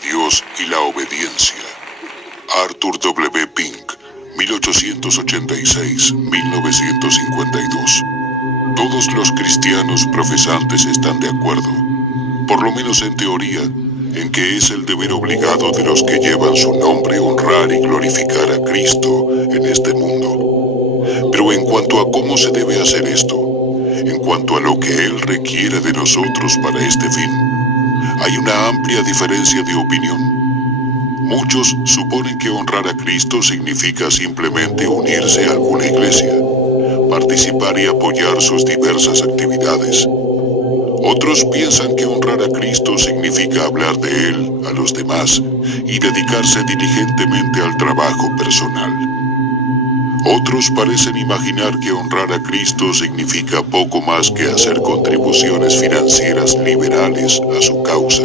Dios y la obediencia. Arthur W. Pink, 1886-1952. Todos los cristianos profesantes están de acuerdo, por lo menos en teoría, en que es el deber obligado de los que llevan su nombre honrar y glorificar a Cristo en este mundo. Pero en cuanto a cómo se debe hacer esto, en cuanto a lo que Él requiere de nosotros para este fin, hay una amplia diferencia de opinión. Muchos suponen que honrar a Cristo significa simplemente unirse a alguna iglesia, participar y apoyar sus diversas actividades. Otros piensan que honrar a Cristo significa hablar de Él a los demás y dedicarse diligentemente al trabajo personal. Otros parecen imaginar que honrar a Cristo significa poco más que hacer contribuciones financieras liberales a su causa.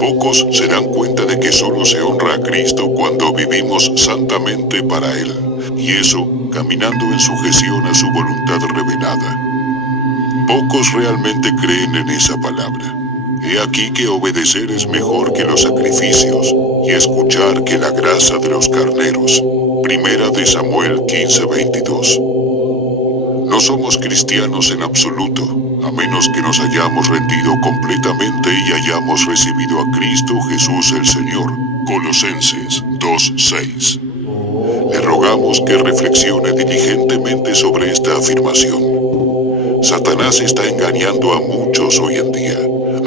Pocos se dan cuenta de que solo se honra a Cristo cuando vivimos santamente para Él, y eso caminando en sujeción a su voluntad revelada. Pocos realmente creen en esa palabra. He aquí que obedecer es mejor que los sacrificios y escuchar que la grasa de los carneros. Primera de Samuel 15:22. No somos cristianos en absoluto, a menos que nos hayamos rendido completamente y hayamos recibido a Cristo Jesús el Señor. Colosenses 2:6. Le rogamos que reflexione diligentemente sobre esta afirmación. Satanás está engañando a muchos hoy en día,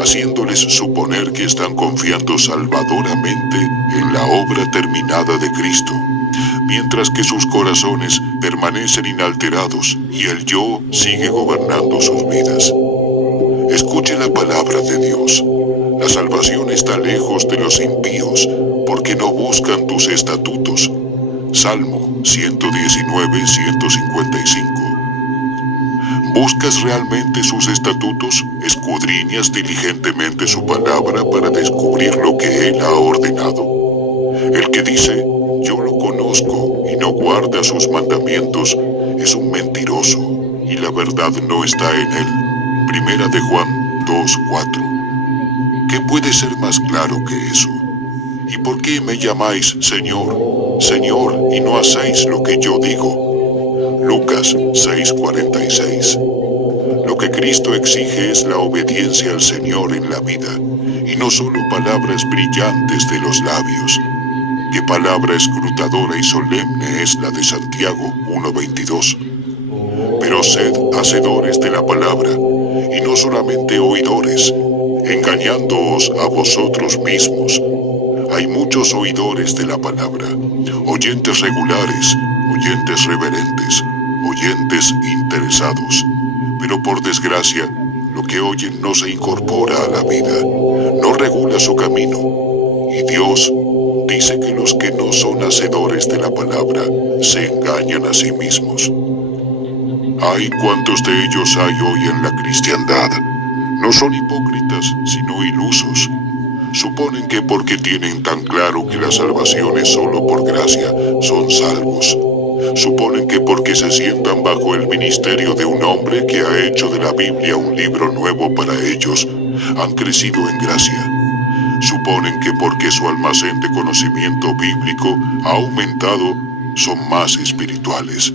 haciéndoles suponer que están confiando salvadoramente en la obra terminada de Cristo, mientras que sus corazones permanecen inalterados y el yo sigue gobernando sus vidas. Escuche la palabra de Dios. La salvación está lejos de los impíos, porque no buscan tus estatutos. Salmo 119:155. ¿Buscas realmente sus estatutos? ¿Escudriñas diligentemente su palabra para descubrir lo que Él ha ordenado? El que dice, yo lo conozco, y no guarda sus mandamientos, es un mentiroso, y la verdad no está en él. Primera de Juan 2:4. ¿Qué puede ser más claro que eso? ¿Y por qué me llamáis Señor, Señor, y no hacéis lo que yo digo? Lucas 6:46. Lo que Cristo exige es la obediencia al Señor en la vida, y no solo palabras brillantes de los labios. ¿Qué palabra escrutadora y solemne es la de Santiago 1:22? Pero sed hacedores de la palabra, y no solamente oidores, engañándoos a vosotros mismos. Hay muchos oidores de la palabra, oyentes regulares, oyentes reverentes, oyentes interesados, pero por desgracia, lo que oyen no se incorpora a la vida, no regula su camino, y Dios dice que los que no son hacedores de la palabra se engañan a sí mismos. Ay, cuántos de ellos hay hoy en la cristiandad. No son hipócritas, sino ilusos. Suponen que porque tienen tan claro que la salvación es solo por gracia, son salvos. Suponen que porque se sientan bajo el ministerio de un hombre que ha hecho de la Biblia un libro nuevo para ellos, han crecido en gracia. Suponen que porque su almacén de conocimiento bíblico ha aumentado, son más espirituales.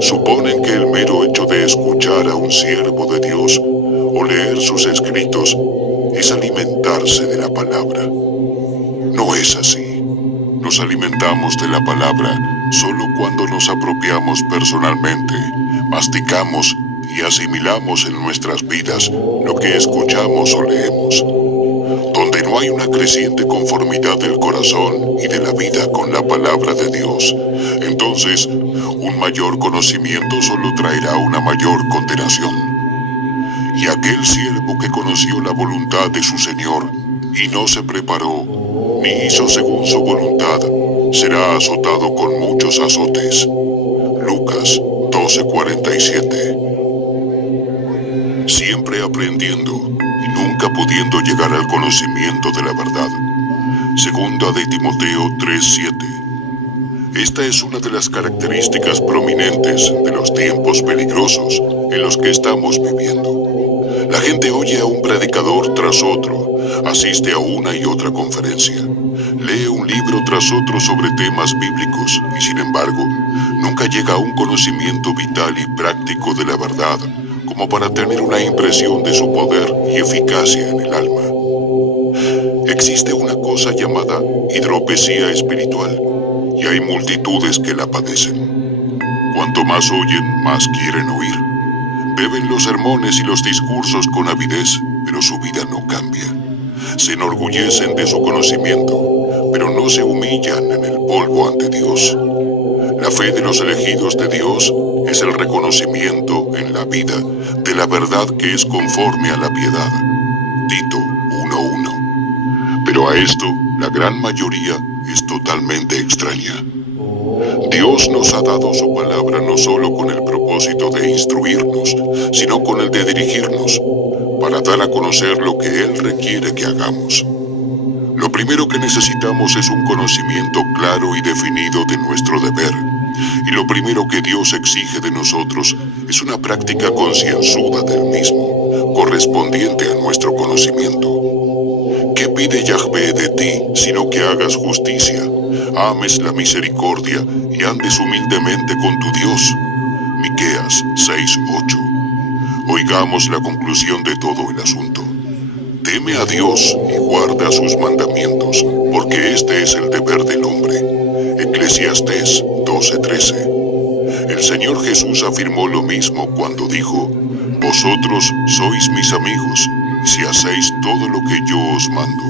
Suponen que el mero hecho de escuchar a un siervo de Dios o leer sus escritos es alimentarse de la palabra. No es así. Nos alimentamos de la palabra solo cuando nos apropiamos personalmente, masticamos y asimilamos en nuestras vidas lo que escuchamos o leemos. Donde no hay una creciente conformidad del corazón y de la vida con la palabra de Dios, entonces un mayor conocimiento solo traerá una mayor condenación. Y aquel siervo que conoció la voluntad de su Señor y no se preparó, ni hizo según su voluntad, será azotado con muchos azotes. Lucas 12:47. Siempre aprendiendo y nunca pudiendo llegar al conocimiento de la verdad. Segunda de Timoteo 3:7. Esta es una de las características prominentes de los tiempos peligrosos en los que estamos viviendo. La gente oye a un predicador tras otro, asiste a una y otra conferencia, lee un libro tras otro sobre temas bíblicos y sin embargo, nunca llega a un conocimiento vital y práctico de la verdad como para tener una impresión de su poder y eficacia en el alma. Existe una cosa llamada hidropesía espiritual y hay multitudes que la padecen. Cuanto más oyen, más quieren oír. Beben los sermones y los discursos con avidez, pero su vida no cambia. Se enorgullecen de su conocimiento, pero no se humillan en el polvo ante Dios. La fe de los elegidos de Dios es el reconocimiento en la vida de la verdad que es conforme a la piedad. Tito 1:1. Pero a esto, la gran mayoría es totalmente extraña. Dios nos ha dado su palabra no solo con el propósito de instruirnos, sino con el de dirigirnos, para dar a conocer lo que Él requiere que hagamos. Lo primero que necesitamos es un conocimiento claro y definido de nuestro deber, y lo primero que Dios exige de nosotros es una práctica concienzuda del mismo, correspondiente a nuestro conocimiento. ¿Qué pide Yahvé de ti, sino que hagas justicia, ames la misericordia y andes humildemente con tu Dios? Miqueas 6:8. Oigamos la conclusión de todo el asunto. Teme a Dios y guarda sus mandamientos, porque este es el deber del hombre. Eclesiastés 12:13. El Señor Jesús afirmó lo mismo cuando dijo: vosotros sois mis amigos, si hacéis todo lo que yo os mando.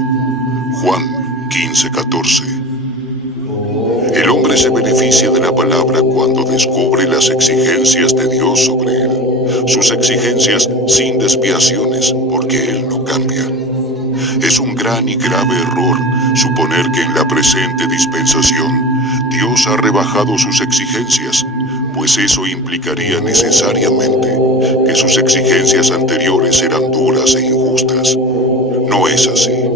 Juan 15:14. El hombre se beneficia de la palabra cuando descubre las exigencias de Dios sobre él. Sus exigencias sin desviaciones, porque Él no cambia. Es un gran y grave error suponer que en la presente dispensación Dios ha rebajado sus exigencias, pues eso implicaría necesariamente que sus exigencias anteriores eran duras e injustas. No es así,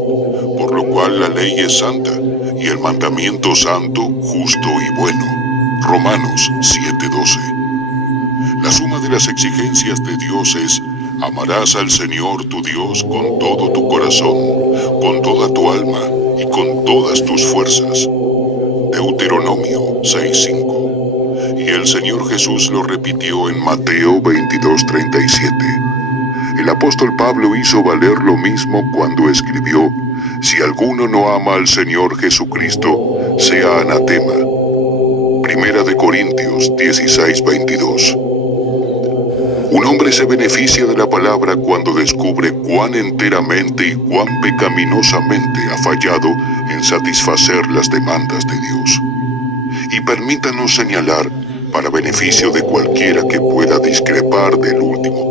por lo cual la ley es santa y el mandamiento santo, justo y bueno. Romanos 7:12. La suma de las exigencias de Dios es: amarás al Señor tu Dios con todo tu corazón, con toda tu alma y con todas tus fuerzas. Deuteronomio 6:5. Y el Señor Jesús lo repitió en Mateo 22:37. El apóstol Pablo hizo valer lo mismo cuando escribió: si alguno no ama al Señor Jesucristo, sea anatema. Primera de Corintios 16:22. Un hombre se beneficia de la palabra cuando descubre cuán enteramente y cuán pecaminosamente ha fallado en satisfacer las demandas de Dios. Y permítanos señalar, para beneficio de cualquiera que pueda discrepar del último